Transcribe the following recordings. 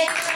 તારા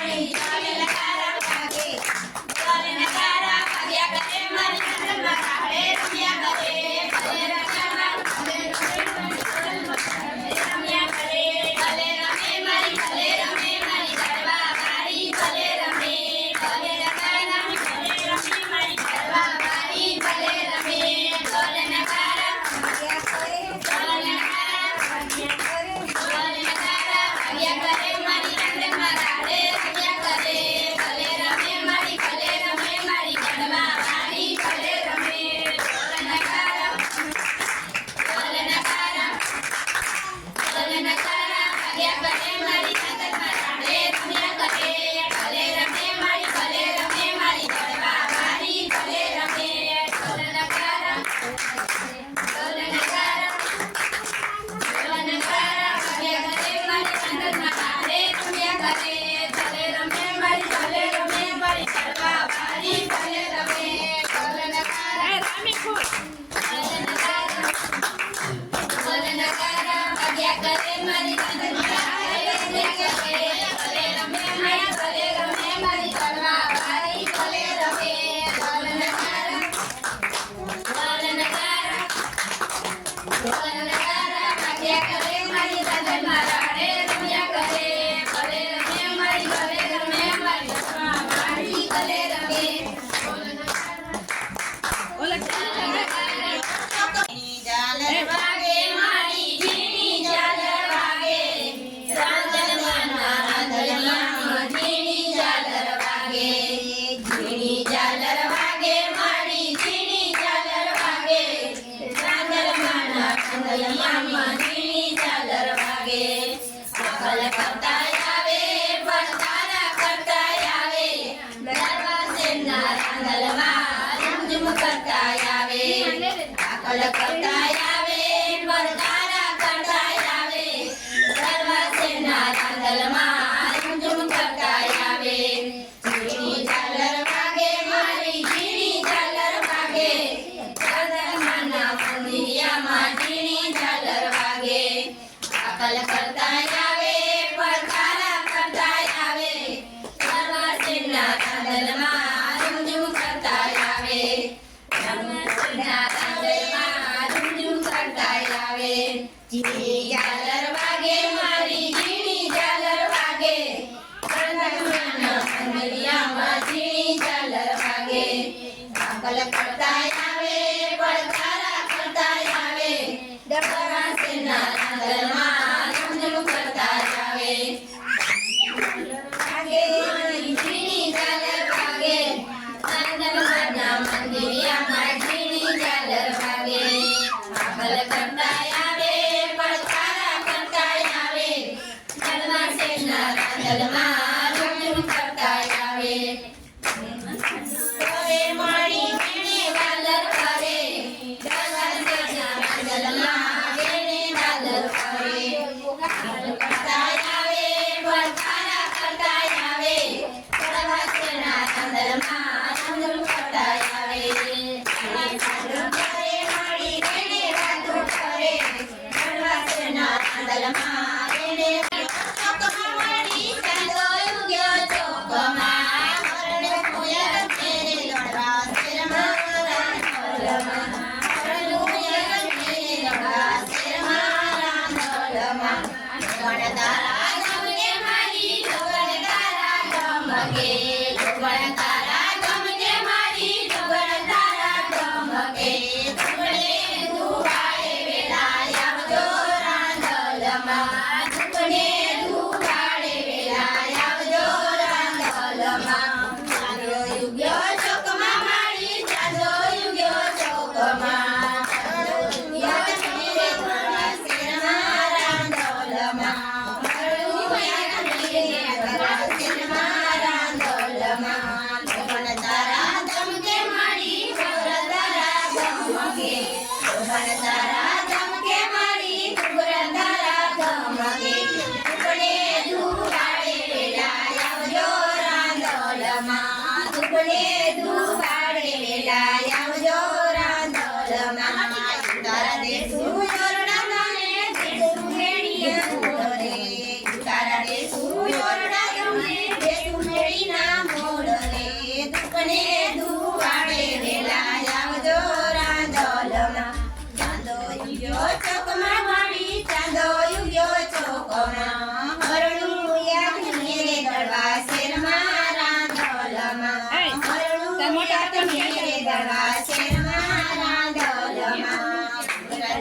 દળવા શેરમાં રાંધલમાં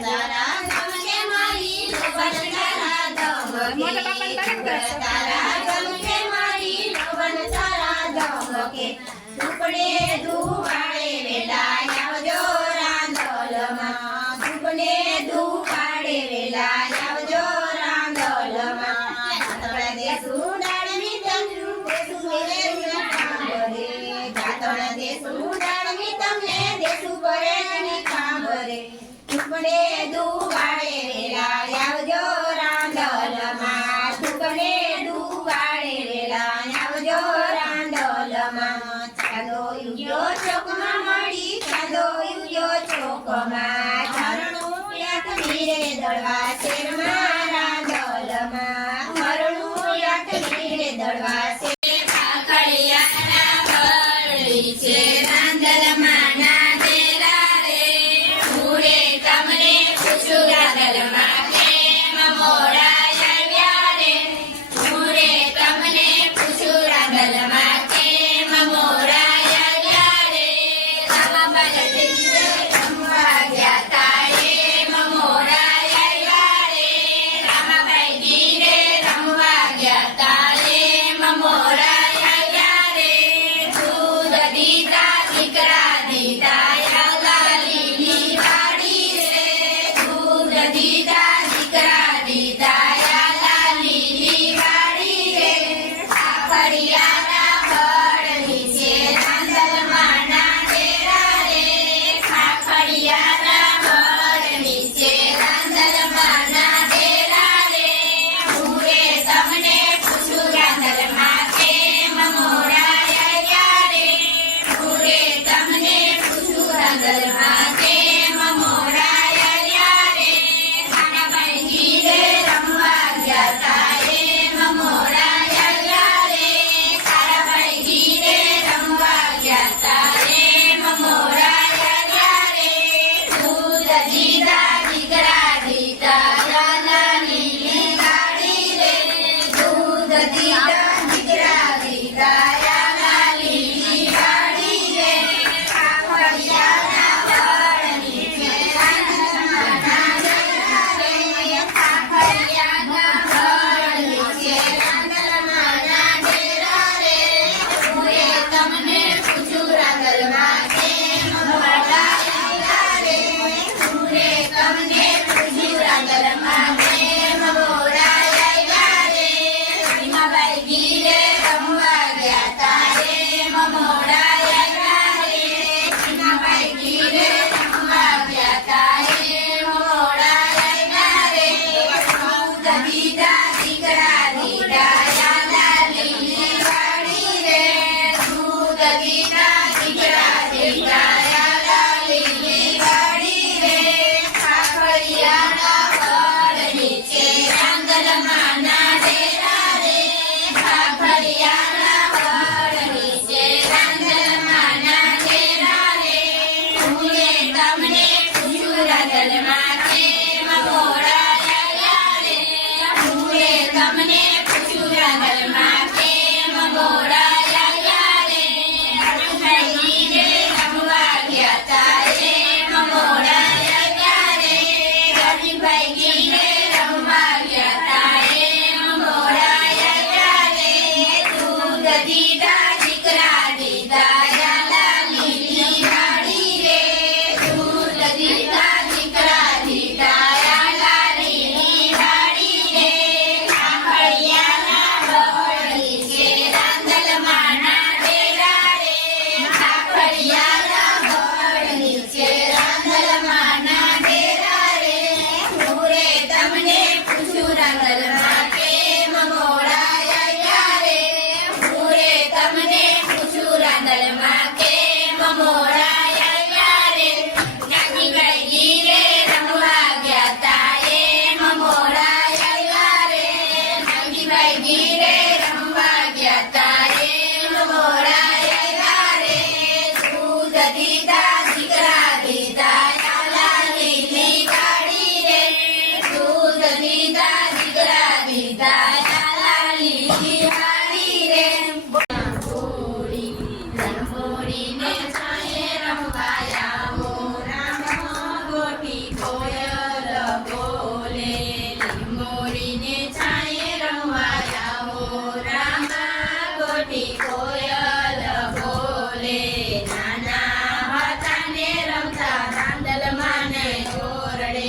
તારા ગમકે મારી લોબન તારા ધમકે તારા ગમકે મારી લોબન તારા ધમકે ધૂપડે ધુવાડે વેલા આવજો રાંધલમાં ધૂપડે ધુવાડે વેલા આવજો રાંધલમાં જાતણ દેશું ડાળમી તંત્રું દેશું મેરે કાંબરે જાતણ દેશું ડાળમી તમને દેશું પરે ને કાંબરે ધૂપડે ધુવાડે વેલા આવજો રાંધલમાં ધૂપડે ધુવાડે વેલા આવજો રાંધલમાં ચાંદો યુગ્યો ચોકમાં મળી ચાંદો યુગ્યો ચોકમાં ઝરણું યાત મીરે દળવા શેરમાં રાંધલમાં હરણું યાત મીરે દળવા શેર કાકડિયાના બરડી છે રાંધલમાં ના તેરા રે હું રે તમને પૂછું રાંધલમાં કેમ મોડા આવ્યા રે હું રે તમને પૂછું રાંધલમાં કેમ મોડા આવ્યા રે રામા બલદેવ રમવા ગયા તા એમ મોડા આવ્યા રે રામાભાઈ ગીરે રમવા ગયા તા એમ મોડા આવ્યા રે દૂધ દીધા દીકરા દીધા લાલીની વાડી રે દૂધ દીધા દીકરા દીધા લાલીની વાડી રે ખાખડિયાના બળની છે રાંધલમાં ના ડેરા રે ખાખડિયાના બળની છે રાંધલમાં ના ડેરા રે હું રે તમને પૂછું રાંધલમાં કેમ મોડા આવ્યા રે હું રે તમને પૂછું રાંધલમાં કેમ મોડા આવ્યા રે ખાનાભાઈ ગીરે રમવા ગયા તા એમ મોડા આવ્યા રે ખાનાભાઈ ગીરે રમવા ગયા તા એમ મોડા આવ્યા રે દૂધ દીધા દીકરા દીધા લાલીની ગાડી રે દૂધ દીધા દીકરા દીધા લાલીની ગાડી રે ખાખડિયાના બળની છે રાંધલમાં ના ડેરા રે ખાખડિયાના બળની છે રાંધલમાં ના ડેરા રે હું રે તમને પૂછું રાંધલમાં કેમ મોડા આવ્યા રે હું રે તમને પૂછું રાંધલમાં કેમ મોડા આવ્યા રે રીમાબાઈ ગીરે રમવા ગયા તા એમ મોડા આવ્યા રે રીમાબાઈ ગીરે રમવા ગયા તા એમ મોડા આવ્યા રે દૂધ દીધા દીકરા દીધા લાલીની વાડી રે દૂધ દીધા દીકરા દીધા લાલીની વાડી રે ખાખડિયાના બળની છે રાંધલમાં ના ડેરા રે ખાખડિયાના બળની છે રાંધલમાં ના ડેરા રે હું રે તમને પૂછું રાંધલમાં કેમ મોડા આવ્યા રે હું રે તમને પૂછું રાંધલમાં કેમ મોડા આવ્યા રે રામાભાઈ ગીરે રમવા ગયા તા એમ મોડા આવ્યા રે ગરીભાઈ ગીરે રમવા ગયા તા એમ મોડા આવ્યા રે દૂધ દીધા દીકરા દીધા લાલીની વાડી રે દૂધ દીધા દીકરા દીધા લાલીની વાડી રે ખાખડિયાના બળની છે રાંધલમાં ના ડેરા રે ખાખડિયાના બળની છે રાંધલમાં ના ડેરા રે હું રે તમને પૂછું રાંધલમાં કેમ મોડા આવ્યા રે હું રે તમને પૂછું રાંધલમાં કેમ મોડા આવ્યા રે નાનીભાઈ ગીરે રમવા ગયા તા એમ મોડા આવ્યા રે નાનીભાઈ ગીરે રમવા ગયા તા એમ મોડા આવ્યા રે દૂધ દીધા દીકરા દીધા લાલીની ગાડી રે દૂધ દીધા દીકરા દીધા લાલીની ગાડી રે રણછોડીને છાંયે રમવા ગોટી કોયલ બોલે નાના હતા ને રમતા રાંદલમાં ને ઓરડે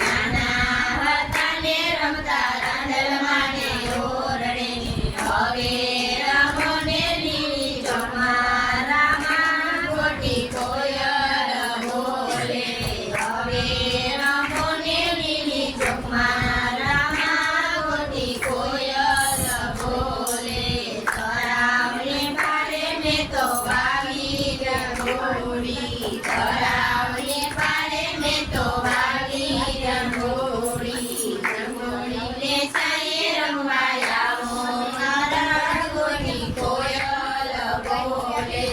નાના હતા ને રમતા રાંદલમાં ને ઓરડે હવે રમો ને લીલી ચોકમાં રામા ગોટી કોયલ બોલે હવે રમો ને લીલી ચોકમાં રામા ગોટી કોયલ બોલે તળાવને પારે મેં તો વાવી રંગોળી તળાવને પારે મેં તો વાવી રંગોળી રંગોળીને છાંયે રમવા આવો મારા ગોટી કોયલ બોલે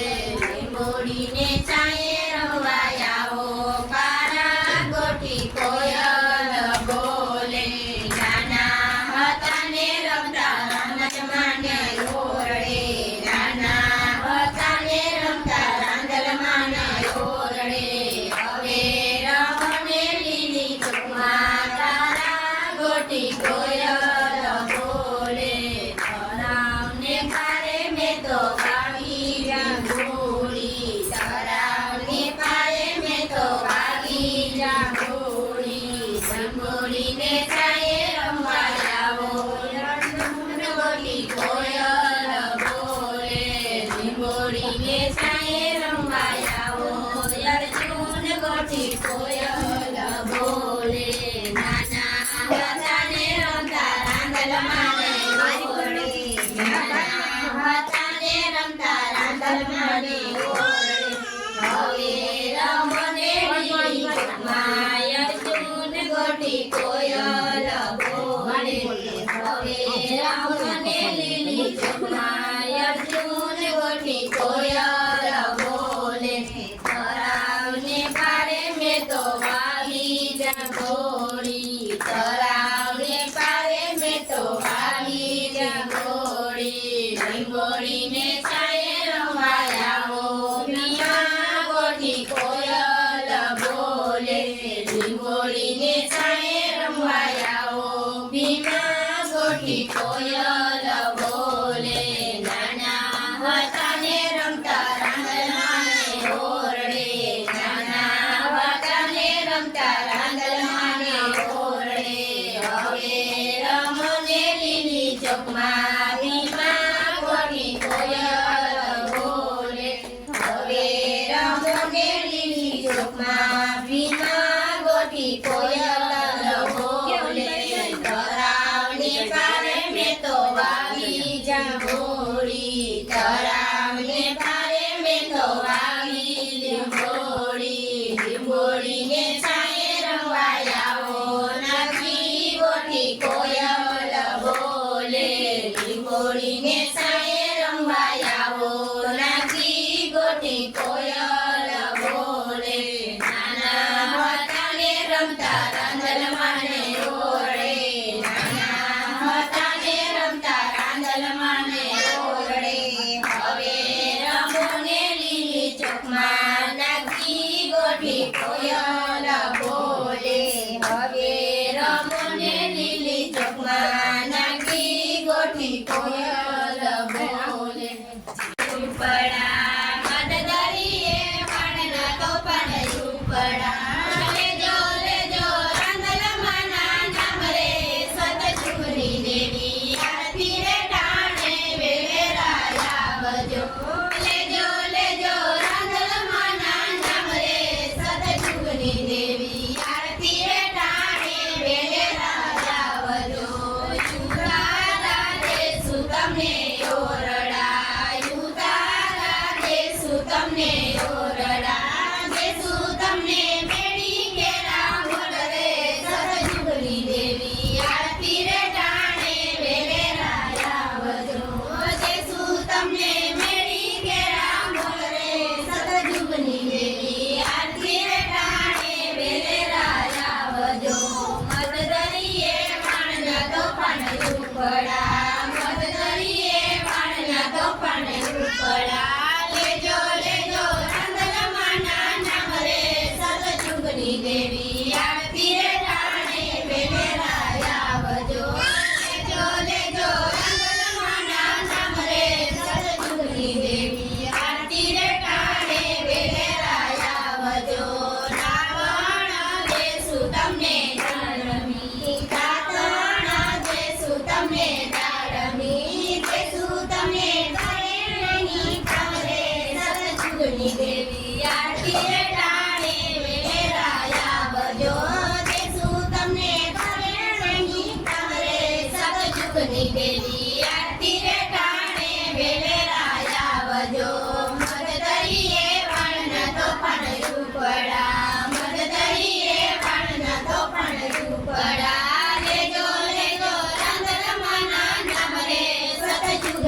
રંગોળીને છાંયે રમવા આવો મારા ગોટી કોયલ બોલે નાના હતા ને રમતા રાંદલમાં ને ઓરડે નાના હતા ને રમતા રાંદલમાં ને ઓરડે હવે રમો ને લીલી ચોકમાં તારા ગોટી કોયલ બોલે તળાવને પારે મેં તો વાવી રંગોળી તળાવને પારે મેં તો વાવી રંગોળી રંગોળીને છાંયે રમવા આવો ગોટી કોયલ બોલે રંગોળીને છાંયે રમવા આવો અર્જુન ગોટી કોયલ બોલે નાના હતા ને રમતા રાંદલમાં ને ઓરડે નાના હતા ને રમતા રાંદલમાં ને ઓરડે હવે રમો ને લીલી ચોકમાં અર્જુન ગોટી કોયલ બોલે હવે રમો ને લીલી ચોકમાં અર્જુન ગોટી કોયલ બોલે તળાવને પારે મેં તો વાવી રંગોળી તળાવને પારે મેં તો વાવી રંગોળી રંગોળીને છાંયે રમવા આવો ભીમા ગોટી કોયલ બોલે રંગોળીને છાંયે રમવા આવો ભીમા ગોટી કોયલ બોલે નાના હતા ને રમતા રાંદલમાં ને ઓરડે નાના હતા ને રમતા રાંદલમાં ને ઓરડે હવે રમો ને લીલી ચોકમાં ભીમા ગોટી કોયલ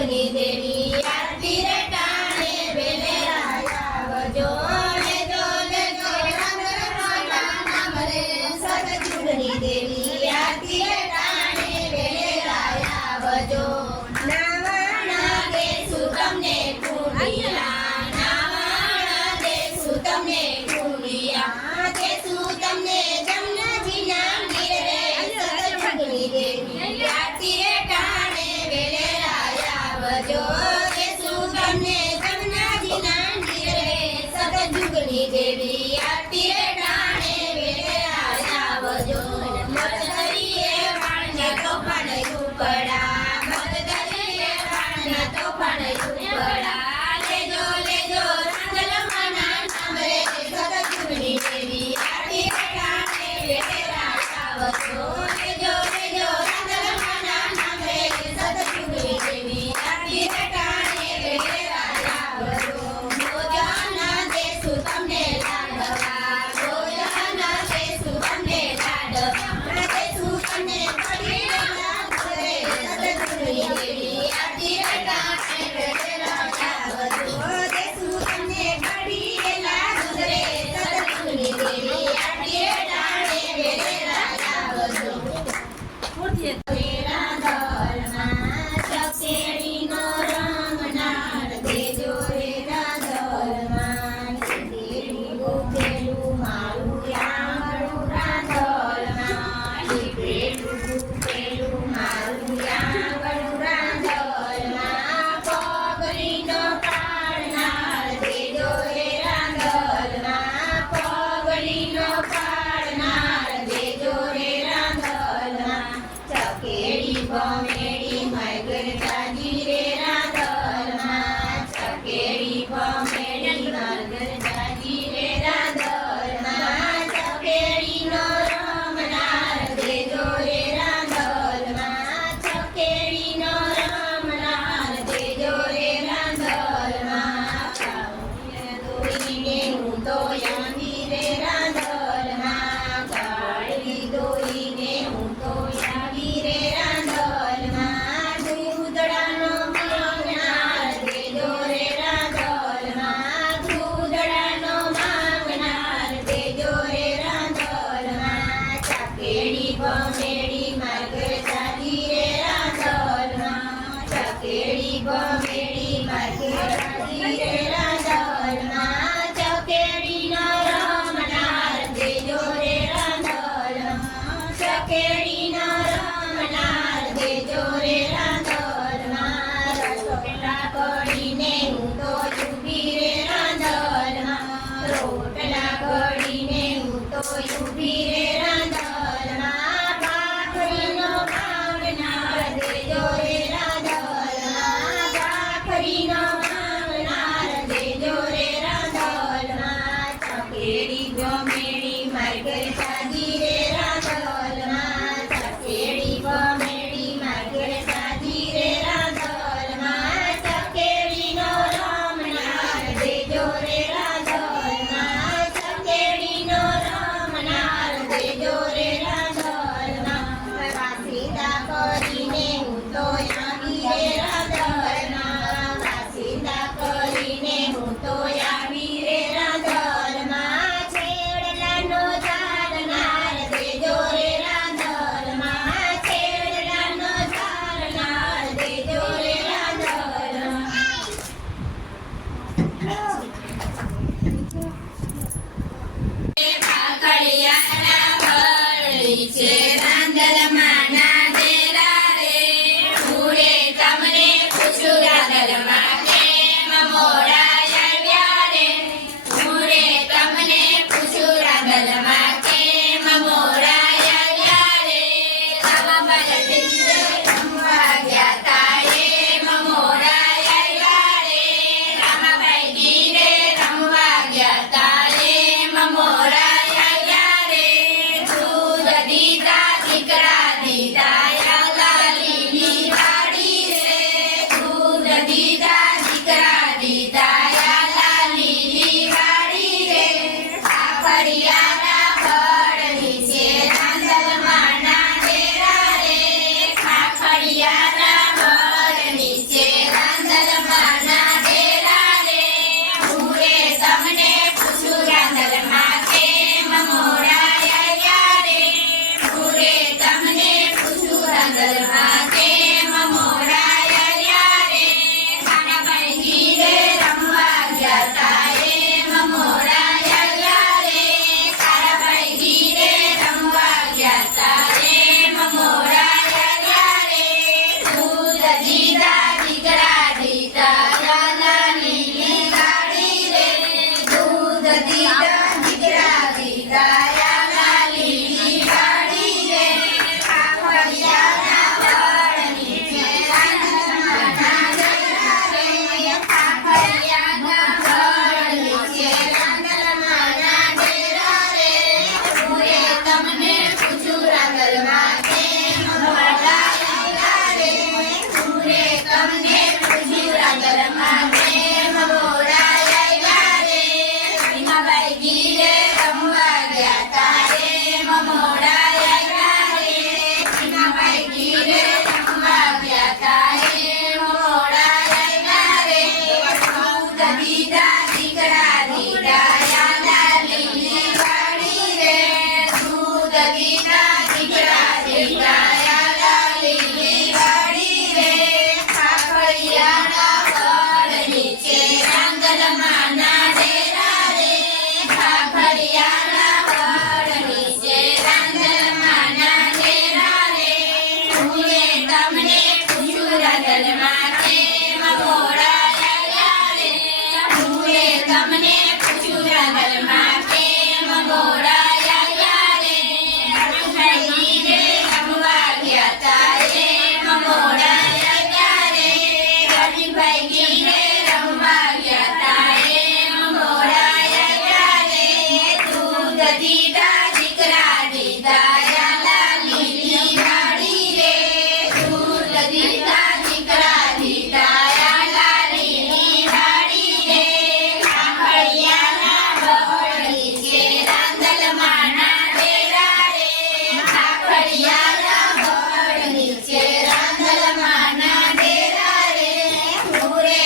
જુગની દેવી આરતી રે ટાણે વેલે આવજો લેજો લેજો રાંગલમાના નામ રે સતજુગની દેવી આરતી રે ટાણે વેલે આવજો નાવાણા દેશું તમને કુંડિયા નાવાણા દેશું તમને કુંડિયા દેશું તમને જમનાજીના ગીર રે સતજુગની દેવી આરતી રે ટાણે વેલે આવજો દેશું તમને જમનાજીના ગીર રે સતજુગની દેવી આરતી રે ટાણે વેલે આવજો મતદરીએ વાણને તોફાન ઉપડા મતદરીએ વાણને તોફાન ઉપડા લેજો લેજો રાંગલમાના નામ રે સતજુગની દેવી આરતી રે ટાણે વેલે આવજો લેજો લેજો રાંગલમાના નામ રે સતજુગની દેવી આરતી રે ટાણે વેલે આવજો ભોજન દેશું તમને લાડવા ભોજન દેશું તમને લાડવા દેશું તમને કઢી લાડવા સતજુગની દેવી આરતી રે ટાણે વેલે આવજો દેશું તમને કઢી લાડવા રે સતજુગની દેવી આરતી રે ટાણે વેલે આવજો રાંધલમાં ચકેડીનો રંગ નાળ દેજો રે રાંધલમાં લીપેલું ગુંથેલું મારું આંગણું રાંધલમાં લીપેલું ગુંથેલું મારું આંગણું રાંધલમાં પગડીનો પાડનાર દેજો રે રાંધલમાં પગડીનો પાડનાર દેજો રે રાંધલમાં ચકેડી ભમેડી મગર જાજી રે રાંધલમાં ચકેડી ભમેડી મગર જાજી રે રાંધલમાં ચકેડીનો રમનાર દેજો રે રાંધલમાં ચકેડીનો રમનાર દેજો રે રાંધલમાં દોઈને હું તો યાદી રે રાંધલમાં કાળી દોઈને હું તો યાદી રે રાંધલમાં દૂધડાનો માંગનાર દેજો રે રાંધલમાં દૂધડાનો માંગનાર દેજો રે રાંધલમાં ચકેડી ભમેડી મગર જાજી રે રાંધલમાં ચકેડી ભમેડી મગર જાજી રે રાંધલમાં ચકેડીનો રમનાર દેજો રે રાંધલમાં ચકેડીનો રમનાર દેજો રે રાંધલમાં રસોટલા કરીને હું તો ઊભી રે રાંધલમાં રોટલા કરીને હું તો ઊભી રે રાંધલમાં ભાખરીનો માંગનાર દેજો રે રાંધલમાં ભાખરીનો માંગનાર દેજો રે રાંધલમાં ચકેડી ભમેડી મગર જાજી રે રાંધલમાં ચકેડી ભમેડી મગર જાજી રે રાંધલમાં ચકેડીનો રમનાર દેજો રે રાંધલમાં ચકેડીનો રમનાર ભાઈગીને રમવા ગયા તા એમ મોરાયા રે દૂધ દીધા દીકરા દીધા યાલા લીલી વાડી રે દૂધ દીધા દીકરા દીધા યાલા લીલી વાડી રે ખાખડિયાના બહળ નીચે રાંદલમાના ડેરા રે ખાખડિયાના બહળ નીચે રાંદલમાના ડેરા રે મોરે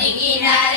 નદી કિનારે